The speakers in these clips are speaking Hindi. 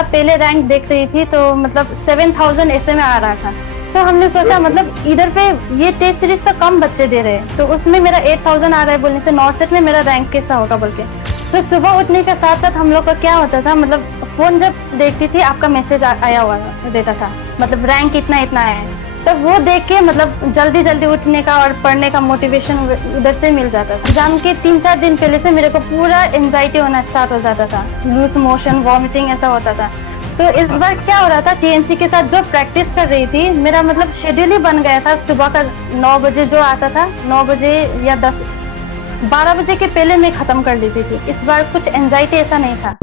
मेरा पहले रैंक देख रही थी तो मतलब 7000 ऐसे में आ रहा था। तो हमने सोचा मतलब इधर पे ये टेस्ट सीरीज तो कम बच्चे दे रहे हैं, तो उसमें मेरा 8000 आ रहा है बोलने से नॉर्थ सेट में मेरा रैंक कैसा होगा बोल के। तो सुबह उठने के साथ साथ हम लोग का क्या होता था, मतलब फोन जब देखती थी आपका मैसेज आया हुआ रहता था, मतलब रैंक इतना इतना आया है, तब वो देख के मतलब जल्दी जल्दी उठने का और पढ़ने का मोटिवेशन उधर से मिल जाता था। एग्जाम के 3-4 दिन पहले से मेरे को पूरा एंजाइटी होना स्टार्ट हो जाता था, लूज मोशन, वॉमिटिंग ऐसा होता था। तो इस बार क्या हो रहा था, टीएनसी के साथ जो प्रैक्टिस कर रही थी, मेरा मतलब शेड्यूल ही बन गया था। सुबह का 9 बजे जो आता था, 9 बजे या 12 बजे के पहले मैं खत्म कर लेती थी। इस बार कुछ एंजाइटी ऐसा नहीं था।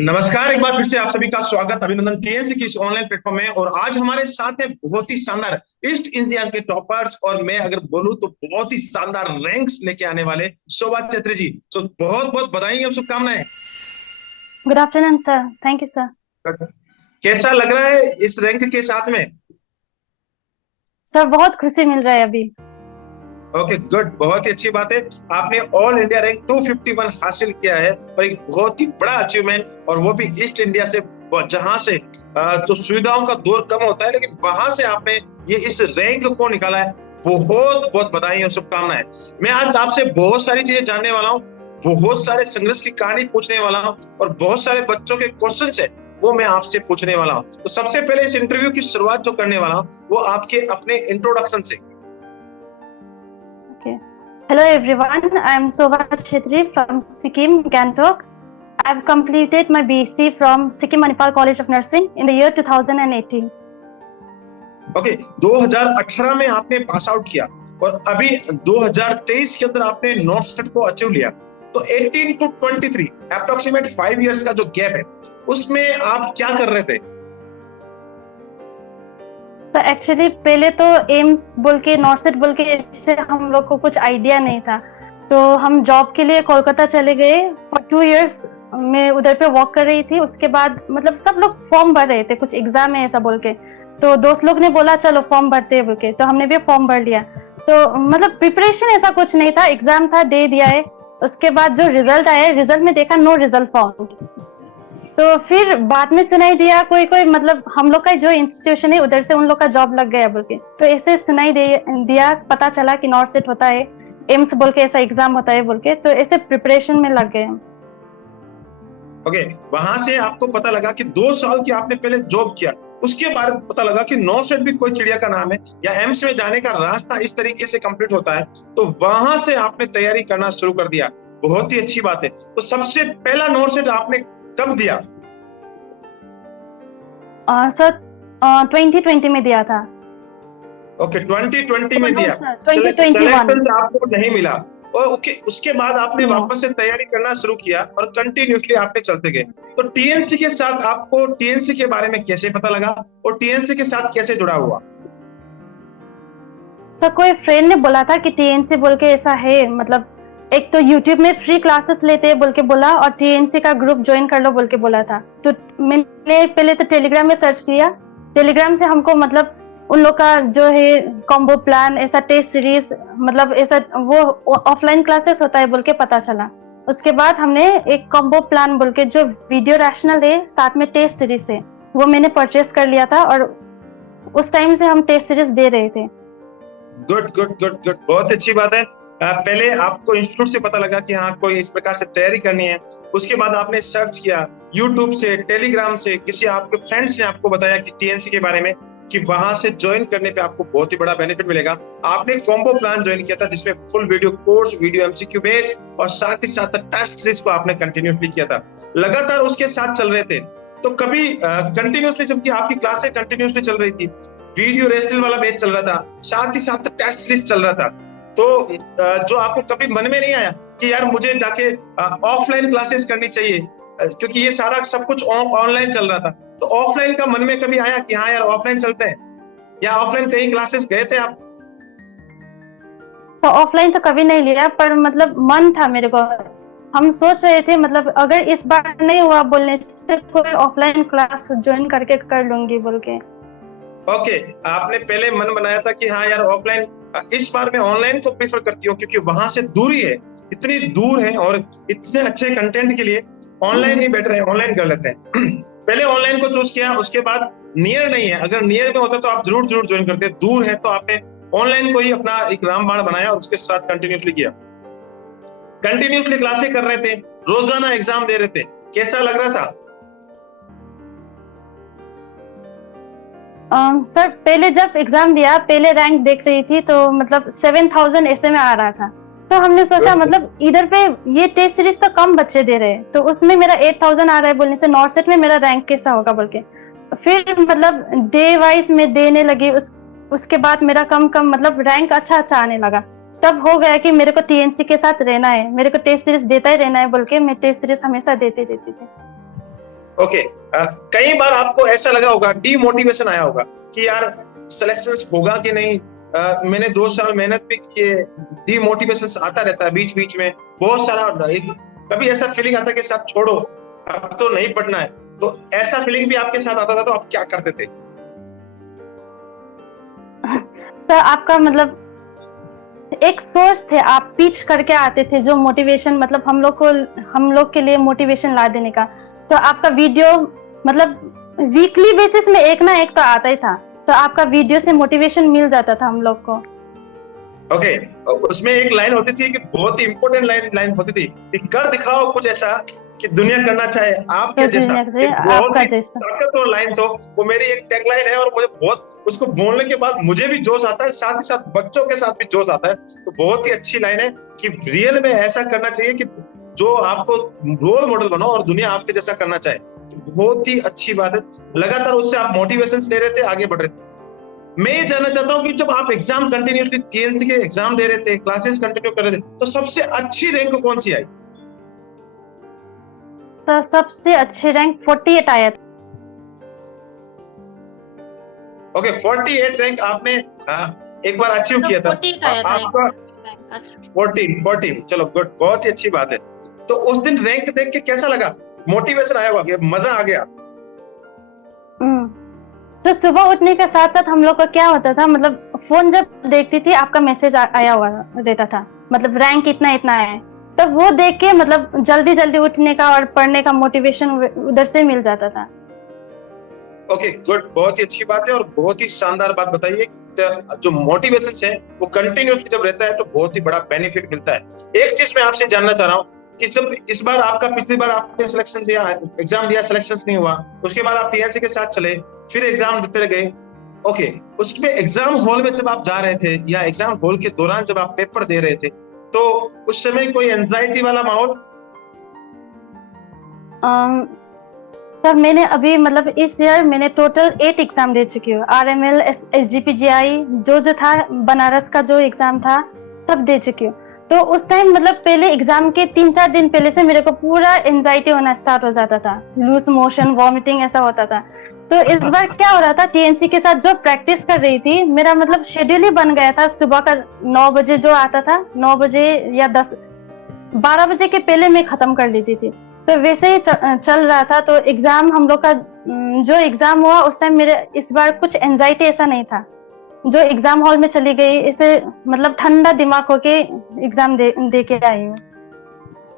नमस्कार, एक बार फिर से आप सभी का स्वागत, अभिनंदन टीएनसी की इस ऑनलाइन प्लेटफॉर्म में। और आज हमारे साथ है बहुत ही शानदार ईस्ट इंडिया के टॉपर्स, और मैं अगर बोलूं तो बहुत ही शानदार रैंक्स लेके आने वाले शोभा छेत्री जी। तो बहुत बहुत बधाई और शुभकामनाएं। Good afternoon sir, thank you sir. कैसा लग रहा है इस रैंक के साथ में? सर बहुत खुशी मिल रहा है अभी। ओके गुड, बहुत ही अच्छी बात है। आपने ऑल इंडिया रैंक 251 हासिल किया है, और एक बहुत ही बड़ा अचीवमेंट, और वो भी ईस्ट इंडिया से, जहां से तो सुविधाओं का दौर कम होता है, लेकिन वहां से आपने ये इस रैंक को निकाला है। बहुत बहुत बधाई और शुभकामनाएं। मैं आज आपसे बहुत सारी चीजें जानने वाला हूँ, बहुत सारे संघर्ष की कहानी पूछने वाला हूँ, और बहुत सारे बच्चों के क्वेश्चन है वो मैं आपसे पूछने वाला हूँ। तो सबसे पहले इस इंटरव्यू की शुरुआत जो करने वाला हूँ वो आपके अपने इंट्रोडक्शन से। Okay. Hello everyone, I am Shobha Chhetri from Sikkim, Gangtok. I have completed my BSc from Sikkim Manipal College of Nursing in the year 2018. Okay, 2018 में आपने पास आउट किया, और अभी 2023 के अंदर आपने नॉर्थ सेट को अचीव लिया। तो 18 to 23 अप्रोक्सीमेट 5 इयर्स का जो गैप है, उसमें आप क्या कर रहे थे? सर एक्चुअली पहले तो एम्स बोल के, नॉर्थ सेट बोल के, इससे हम लोग को कुछ आइडिया नहीं था। तो हम जॉब के लिए कोलकाता चले गए। फॉर 2 इयर्स मैं उधर पे वर्क कर रही थी। उसके बाद मतलब सब लोग फॉर्म भर रहे थे, कुछ एग्जाम है ऐसा बोल के। तो दोस्त लोग ने बोला चलो फॉर्म भरते हैं बोल के, तो हमने भी फॉर्म भर लिया। तो मतलब प्रिपरेशन ऐसा कुछ नहीं था, एग्जाम था, दे दिया है। उसके बाद जो रिजल्ट आया, रिजल्ट में देखा नो रिजल्ट फाउंड। तो फिर बाद में सुनाई दिया कोई मतलब हम लोग का जो इंस्टीट्यूशन है उधर से उन लोग का जॉब लग गया बोल के। तो ऐसे सुनाई दिया, पता चला कि नॉर्थ सेट होता है, एम्स बोल के ऐसा एग्जाम होता है बोल के। तो ऐसे प्रिपरेशन में लग गए हम। ओके, वहां से आपको पता लगा कि 2 साल की आपने पहले जॉब किया, उसके बाद पता लगा कि नॉर्थ सेट भी कोई चिड़िया का नाम है, या एम्स में जाने का रास्ता इस तरीके से कंप्लीट होता है। तो वहां से आपने तैयारी करना शुरू कर दिया। बहुत ही अच्छी बात है। तो सबसे पहला नॉर्थ सेट आपने कब दिया? सर 2020 में दिया था। ओके, 2020 में दिया। 2021 आपको नहीं मिला, और ओके, उसके बाद आपने वापस से तैयारी करना शुरू किया, और कंटिन्यूसली आपने चलते गए। तो टीएनसी के साथ आपको टीएनसी के बारे में कैसे पता लगा, और टीएनसी के साथ कैसे जुड़ा हुआ? सर कोई फ्रेंड ने बोला था कि टीएनसी बोल के ऐसा है, मतलब एक तो यूट्यूब में फ्री क्लासेस लेते हैं बोल के बोला, और टीएनसी का ग्रुप ज्वाइन कर लो बोल के बोला था। तो मैंने पहले तो टेलीग्राम में सर्च किया। टेलीग्राम से हमको मतलब उन लोग का जो है कॉम्बो प्लान, ऐसा टेस्ट सीरीज, मतलब ऐसा वो ऑफलाइन क्लासेस होता है बोल के पता चला। उसके बाद हमने एक कॉम्बो प्लान बोल के जो वीडियो रैशनल है साथ में टेस्ट सीरीज है, वो मैंने परचेस कर लिया था, और उस टाइम से हम टेस्ट सीरीज दे रहे थे। गुड गुड गुड गुड, बहुत अच्छी बात है। पहले आपको इंस्टीट्यूट से पता लगा कि हाँ कोई इस प्रकार से तैयारी करनी है। उसके बाद आपने सर्च किया यूट्यूब से, टेलीग्राम से, किसी आपके फ्रेंड्स ने आपको बताया कि टीएनसी के बारे में, कि वहां से ज्वाइन करने पे आपको बहुत ही बड़ा बेनिफिट मिलेगा। आपने कॉम्बो प्लान ज्वाइन किया था, जिसमें full video course, video MCQ batch, और साथ ही साथ टेस्ट सीरीज को आपने कंटिन्यूसली किया था। लगातार उसके साथ चल रहे थे। तो कभी कंटिन्यूसली, जबकि आपकी क्लासें कंटिन्यूसली चल रही थी, वीडियो रेशनल वाला बैच चल रहा था, साथ ही साथ टेस्ट सीरीज चल रहा था, तो जो आपको कभी मन में नहीं आया कि यार मुझे जाके ऑफलाइन क्लासेस करनी चाहिए, क्योंकि ये सारा सब कुछ ऑनलाइन चल रहा था। तो ऑफलाइन का मन में कभी आया कि हाँ यार ऑफलाइन चलते हैं, या ऑफलाइन कहीं क्लासेस गए थे आप? तो ऑफलाइन तो कभी नहीं लिया, पर मतलब मन था मेरे को। हम सोच रहे थे मतलब अगर इस बार नहीं हुआ बोलने से कोई ऑफलाइन क्लास ज्वाइन करके कर लूंगी बोल के। ओके, आपने पहले मन बनाया था कि हाँ यार ऑफलाइन, इस बार मैं ऑनलाइन को प्रीफर करती हूँ क्योंकि वहां से दूरी है, इतनी दूर है और इतने अच्छे कंटेंट के लिए ऑनलाइन ही बेटर है, ऑनलाइन कर लेते हैं। पहले ऑनलाइन को चूज किया, उसके बाद नियर नहीं है, अगर नियर में होता तो आप जरूर जरूर ज्वाइन करते, दूर है तो आपने ऑनलाइन को ही अपना एक रामबाण बनाया और उसके साथ कंटिन्यूसली किया, कंटिन्यूसली क्लासेस कर रहे थे, रोजाना एग्जाम दे रहे थे, कैसा लग रहा था? सर पहले जब एग्जाम दिया, पहले रैंक देख रही थी तो मतलब 7000 ऐसे में आ रहा था। तो हमने सोचा मतलब इधर पे ये टेस्ट सीरीज तो कम बच्चे दे रहे हैं, तो उसमें मेरा 8000 आ रहा है बोलने से नॉर्थ सेट में मेरा रैंक कैसा होगा बोल के फिर मतलब डे वाइज में देने लगी। उसके बाद मेरा कम कम मतलब रैंक अच्छा आने लगा। तब हो गया कि मेरे को टीएनसी के साथ रहना है, मेरे को टेस्ट सीरीज देता ही रहना है बोल के मैं टेस्ट सीरीज हमेशा देती रहती थी। ओके, कई बार आपको ऐसा लगा होगा, डीमोटिवेशन आया होगा कि यार सिलेक्शंस होगा कि नहीं, मैंने 2 साल मेहनत भी की है, डीमोटिवेशन आता रहता है बीच बीच में, बहुत सारा एक कभी ऐसा फीलिंग आता है कि सब छोड़ो अब तो नहीं पढ़ना है, तो ऐसा फीलिंग भी आपके साथ आता था तो आप क्या करते थे? सर आपका मतलब एक सोर्स थे, आप पिच करके आते थे जो मोटिवेशन मतलब हम लोग के लिए मोटिवेशन ला देने का। तो आपका वीडियो मतलब वीकली बेसिस में एक ना एक तो आता ही था, तो आपका वीडियो से मोटिवेशन मिल जाता था हम लोग को। ओके, उसमें एक लाइन होती थी कि बहुत ही इंपॉर्टेंट लाइन होती थी कि कर दिखाओ कुछ ऐसा कि दुनिया करना चाहे आपके तो जैसा। आपका जैसा ताकतवर लाइन, तो वो मेरी एक टैगलाइन है और मुझे बहुत उसको बोलने के बाद मुझे भी जोश आता है, साथ ही साथ बच्चों के साथ भी जोश आता है। तो बहुत ही अच्छी लाइन है कि रियल में ऐसा करना चाहिए कि जो आपको रोल मॉडल बनो और दुनिया आपके जैसा करना चाहे। तो बहुत ही अच्छी बात है, लगातार उससे आप मोटिवेशन ले रहे थे, आगे बढ़ रहे थे। मैं ये जानना चाहता हूँ कि जब आप एग्जाम कंटिन्यूसली टीएनसी के एग्जाम दे रहे थे, क्लासेस कंटिन्यू कर रहे थे, तो सबसे अच्छी रैंक कौन सी आई? सर सबसे अच्छी रैंक 48 आया था। ओके, 48 रैंक आपने एक बार अचीव किया था। 48 आया था आपका अच्छा 14, चलो गुड, बहुत ही अच्छी बात है। तो उस दिन रैंक देख के कैसा लगा? मोटिवेशन आया होगा, मजा आ गया? सर सुबह उठने के साथ साथ हम लोग का क्या होता था, मतलब फोन जब देखती थी आपका मैसेज आया हुआ रहता था, मतलब रैंक इतना इतना है, तब वो देख के मतलब जल्दी जल्दी उठने का और पढ़ने का मोटिवेशन उधर से मिल जाता था। ओके गुड, बहुत ही अच्छी बात है और बहुत ही शानदार बात बताइए कि जो मोटिवेशन है वो कंटिन्यूसली जब रहता है तो बहुत ही बड़ा बेनिफिट मिलता है। एक चीज मैं आपसे जानना चाह रहा हूँ कि जब इस बार आपका, पिछली बार आपने सिलेक्शन दिया, एग्जाम दिया, सिलेक्शन नहीं हुआ, उसके बाद आप टीएनसी के साथ चले, फिर एग्जाम देते गए। ओके, उसमें एग्जाम हॉल में जब आप जा रहे थे या एग्जाम हॉल के दौरान जब आप पेपर दे रहे थे, तो उस समय कोई एंजाइटी वाला माहौल? सर मैंने अभी मतलब इस ईयर मैंने टोटल 8 एग्जाम दे चुकी हूँ, RML, SGPGI जो था, बनारस का जो एग्जाम था सब दे चुकी हूँ। तो उस टाइम मतलब पहले एग्जाम के 3-4 दिन पहले से मेरे को पूरा एंजाइटी होना स्टार्ट हो जाता था, लूज मोशन, वॉमिटिंग ऐसा होता था। तो इस बार क्या हो रहा था, टीएनसी के साथ जो प्रैक्टिस कर रही थी, मेरा मतलब शेड्यूल ही बन गया था। सुबह का 9 बजे जो आता था, 9 बजे या 12 बजे के पहले मैं खत्म कर लेती थी। तो वैसे ही चल रहा था। तो एग्जाम हम लोग का जो एग्जाम हुआ उस टाइम मेरे इस बार कुछ एंजाइटी ऐसा नहीं था। जो एग्जाम हॉल में चली गई, इसे मतलब ठंडा दिमाग होके एग्जाम दे के आई हूँ।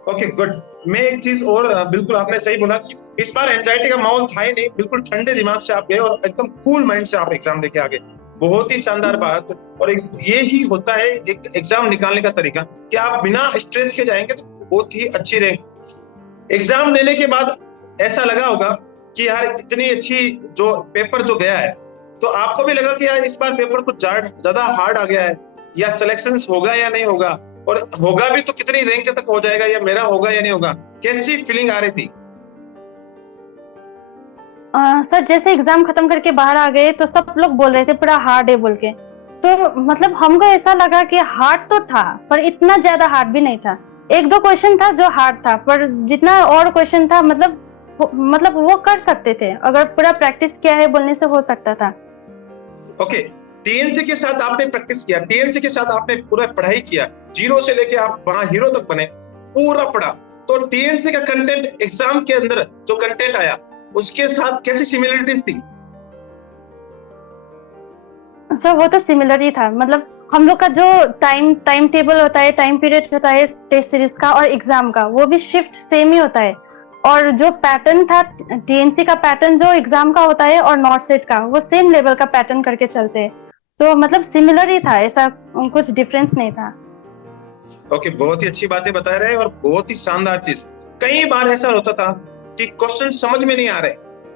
ओके गुड, मैं एक चीज और, बिल्कुल आपने सही बोला कि इस बार एंजाइटी का माहौल था ही नहीं, बिल्कुल ठंडे दिमाग से आप गए और एकदम कूल माइंड से आप एग्जाम देके आ गए। बहुत ही शानदार बात। और ये ही होता है एक एग्जाम निकालने का तरीका कि आप बिना स्ट्रेस के जाएंगे तो बहुत ही अच्छी रैंक। एग्जाम देने के बाद ऐसा लगा होगा कि यार इतनी अच्छी जो पेपर जो गया है, तो आपको भी लगा कि यार इस बार पेपर कुछ ज्यादा हार्ड आ गया है, या सिलेक्शन होगा या नहीं होगा, और होगा भी तो कितनी रैंक तक हो जाएगा, या मेरा होगा या नहीं होगा, कैसी फीलिंग आ रही थी? सर जैसे एग्जाम खत्म करके बाहर आ गए तो सब लोग बोल रहे थे पूरा हार्ड है बोल के। तो मतलब हमको ऐसा लगा कि हार्ड तो था पर इतना ज्यादा हार्ड भी नहीं था। 1-2 क्वेश्चन था जो हार्ड था, पर जितना और क्वेश्चन था मतलब वो कर सकते थे, अगर पूरा प्रैक्टिस किया है बोलने से हो सकता था। ओके, टीएनसी के साथ आपने प्रैक्टिस किया, टीएनसी के साथ आपने पूरा पढ़ाई किया, 0 से लेके आप वहां हीरो तक बने, पूरा पढ़ा। तो टीएनसी का कंटेंट एग्जाम के अंदर जो कंटेंट आया उसके साथ कैसी सिमिलरिटीज थी? सर वो तो सिमिलर ही था, मतलब हम लोग का जो टाइम टेबल होता है, टाइम पीरियड होता है टेस्ट सीरीज का और एग्जाम का, वो भी शिफ्ट सेम ही होता है। और जो पैटर्न था टीएनसी का पैटर्न जो एग्जाम का होता है और नॉर्थ सेट का, वो सेम लेवल का पैटर्न करके चलते हैं। तो मतलब सिमिलर ही था, ऐसा कुछ डिफरेंस नहीं था। ओके, बहुत ही अच्छी बातें बता रहे हैं और बहुत ही शानदार चीज। कई बार ऐसा होता था कि क्वेश्चन समझ में नहीं आ रहे,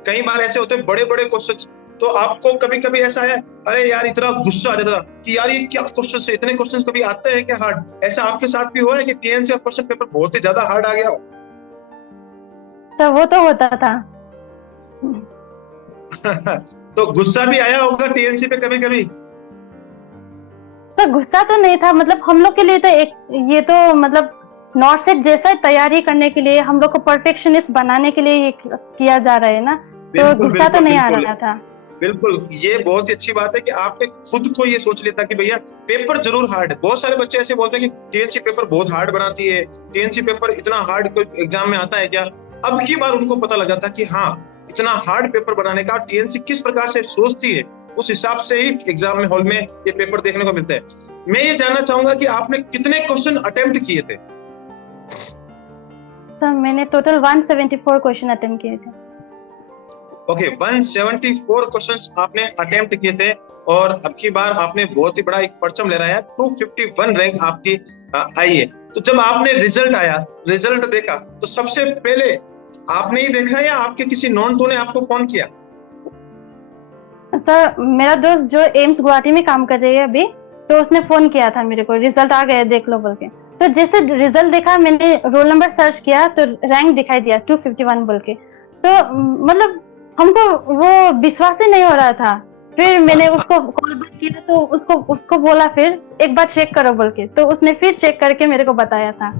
कई बार ऐसे होते बड़े बड़े क्वेश्चन, तो आपको कभी कभी ऐसा है, अरे यार इतना गुस्सा आ जाता था कि यार ये क्या क्वेश्चन है, इतने क्वेश्चन कभी आते हैं क्या हार्ड? ऐसा आपके साथ भी हुआ है कि टीएनसी का क्वेश्चन पेपर बहुत ही ज्यादा हार्ड आ गया हो? सर वो तो होता था। तो गुस्सा भी आया होगा टीएनसी पे कभी कभी? सर गुस्सा तो नहीं था, मतलब हम लोग के लिए तो एक ये तो मतलब नॉर्थ सेट जैसा तैयारी करने के लिए, हम लोग को परफेक्शनिस्ट बनाने के लिए ये किया जा रहा है ना, तो बिल्कुल गुस्सा तो बिल्कुल नहीं आ बिल्कुल रहा था। बिल्कुल, ये बहुत ही अच्छी बात है कि आपने खुद को ये सोच लेता कि भैया पेपर जरूर हार्ड है। बहुत सारे बच्चे ऐसे बोलते हैं कि टीएनसी पेपर बहुत हार्ड बनाती है, टीएनसी पेपर इतना हार्ड कोई एग्जाम में आता है क्या? अब की बार उनको पता लगा था कि हाँ, इतना हार्ड पेपर बनाने का टीएनसी किस प्रकार से सोचती है, उस हिसाब से ही एग्जाम में हॉल में ये पेपर देखने को मिलता है। मैं ये जानना चाहूंगा कि आपने कितने क्वेश्चन अटेम्प्ट किए थे? सर मैंने टोटल 174 क्वेश्चन अटेम्प्ट किए थे। ओके, 174 क्वेश्चंस आपने अटेम्प्ट किए थे और अब की बार आपने बहुत ही बड़ा एक परचम ले रहा है, 251 रैंक आपकी आई है। तो जब आपने रिजल्ट आया, रिजल्ट देखा, तो सबसे पहले आपने ही देखा या आपके किसी नॉन टू ने आपको फोन किया? सर मेरा दोस्त जो एम्स गुवाहाटी में काम कर रही है अभी, तो उसने फोन किया था मेरे को, रिजल्ट आ गया देख लो बोल के। तो जैसे रिजल्ट देखा, मैंने रोल नंबर सर्च किया तो रैंक दिखाई दिया 251 बोल के। तो मतलब हमको वो विश्वास ही नहीं हो रहा था। फिर मैंने उसको कॉल बैक किया तो उसको बोला फिर एक बार चेक करो बोल के, तो उसने फिर चेक करके मेरे को बताया था।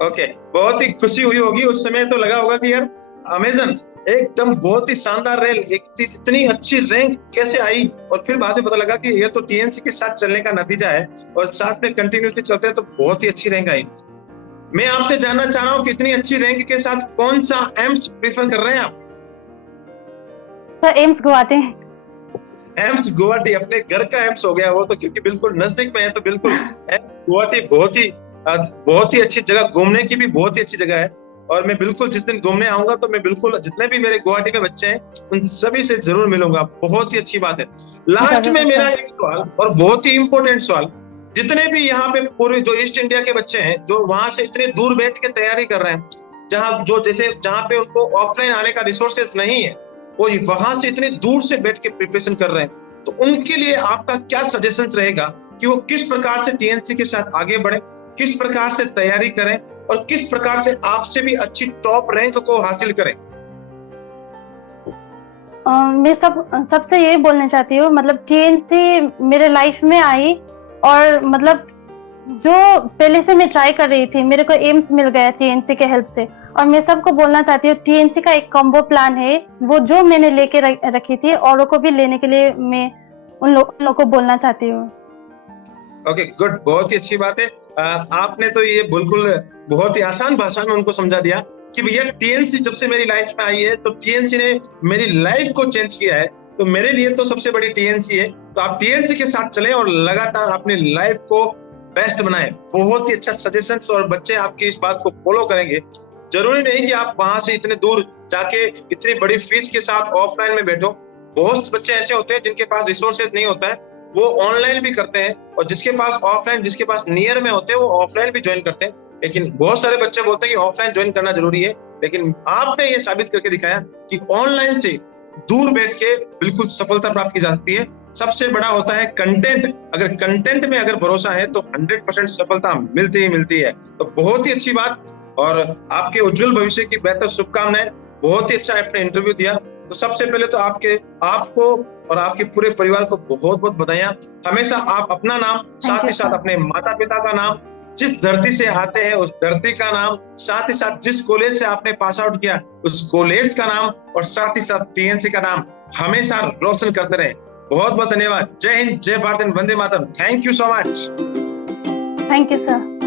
ओके, बहुत ही खुशी हुई होगी उस समय, तो लगा होगा कि यार अमेजन, एकदम बहुत ही शानदार रैंक, इतनी अच्छी रैंक कैसे आई? और फिर बाद में पता लगा कि ये तो टीएनसी के साथ चलने का नतीजा है और साथ में कंटिन्यूसली चलते हैं तो बहुत ही अच्छी रैंक आई। मैं आपसे जानना चाह रहा हूँ कि इतनी अच्छी रैंक के साथ कौन सा एम्स प्रीफर कर रहे हैं आप? Sir AIIMS Guwahati. AIIMS Guwahati अपने घर का एम्स हो गया वो तो, क्योंकि बिल्कुल नजदीक में है, तो बिल्कुल एम्स गुवाहाटी बहुत ही अच्छी जगह, घूमने की भी बहुत ही अच्छी जगह है। और मैं बिल्कुल जिस दिन घूमने आऊंगा तो मैं बिल्कुल जितने भी मेरे गुवाहाटी में बच्चे हैं उन सभी से जरूर मिलूंगा। बहुत ही अच्छी बात है। लास्ट में मेरा एक सवाल, और बहुत ही इंपॉर्टेंट सवाल, जितने भी यहाँ पे पूरे जो ईस्ट इंडिया के बच्चे हैं जो वहां से इतने दूर बैठ के तैयारी कर रहे हैं, जहाँ पे उनको ऑफलाइन आने का रिसोर्सेज नहीं है, वो वहां से इतने दूर से बैठ के प्रिपरेशन कर रहे हैं, तो उनके लिए आपका क्या सजेशन रहेगा कि वो किस प्रकार से टीएनसी के साथ आगे बढ़े, किस प्रकार से तैयारी करें और किस प्रकार से आपसे भी अच्छी टॉप रैंक को हासिल करें? मैं सबसे यही बोलना चाहती हूँ, मतलब टीएनसी मेरे लाइफ में आई और मतलब जो पहले से मैं ट्राई कर रही थी, मेरे को एम्स मिल गया टीएनसी के हेल्प से। और मैं सबको बोलना चाहती हूँ टीएनसी का एक कॉम्बो प्लान है, वो जो मैंने लेके रखी थी, औरों को भी लेने के लिए मैं उन लोगों को बोलना चाहती हूँ। ओके, गुड, बहुत ही अच्छी बात है। आपने तो ये बिल्कुल बहुत ही आसान भाषा में उनको समझा दिया कि भैया टीएनसी जब से मेरी लाइफ में आई है तो टीएनसी ने मेरी लाइफ को चेंज किया है, तो मेरे लिए तो सबसे बड़ी टीएनसी है। तो आप टीएनसी के साथ चलें और लगातार अपनी लाइफ को बेस्ट बनाएं। बहुत ही अच्छा सजेशन, और बच्चे आपकी इस बात को फॉलो करेंगे। जरूरी नहीं कि आप वहां से इतने दूर जाके इतनी बड़ी फीस के साथ ऑफलाइन में बैठो। बहुत बच्चे ऐसे होते हैं जिनके पास रिसोर्सेज नहीं होता है, वो ऑनलाइन भी करते हैं, और जिसके पास ऑफलाइन, जिसके पास नियर में होते हैं, वो ऑफलाइन भी ज्वाइन करते हैं। लेकिन बहुत सारे बच्चे बोलते हैं कि ऑफलाइन ज्वाइन करना जरूरी है, लेकिन आपने ये साबित करके दिखाया कि ऑनलाइन से दूर बैठ के बिल्कुल सफलता प्राप्त की जा सकती है। सबसे बड़ा होता है कंटेंट, अगर कंटेंट में अगर भरोसा है तो 100% सफलता मिलती ही मिलती है। तो बहुत ही अच्छी बात, और आपके उज्जवल भविष्य की बेहतर शुभकामनाएं। बहुत ही अच्छा आपने इंटरव्यू दिया। तो सबसे पहले तो आपको और आपके पूरे परिवार को बहुत बहुत बधाइयां। हमेशा आप अपना नाम, साथ ही साथ अपने माता पिता का नाम, जिस धरती से आते हैं उस धरती का नाम, साथ ही साथ जिस कॉलेज से आपने पास आउट किया उस कॉलेज का नाम, और साथ ही साथ टीएनसी का नाम हमेशा रोशन करते रहे। बहुत बहुत धन्यवाद। जय हिंद, जय भारत, वंदे मातरम। Thank you so much. Thank you sir.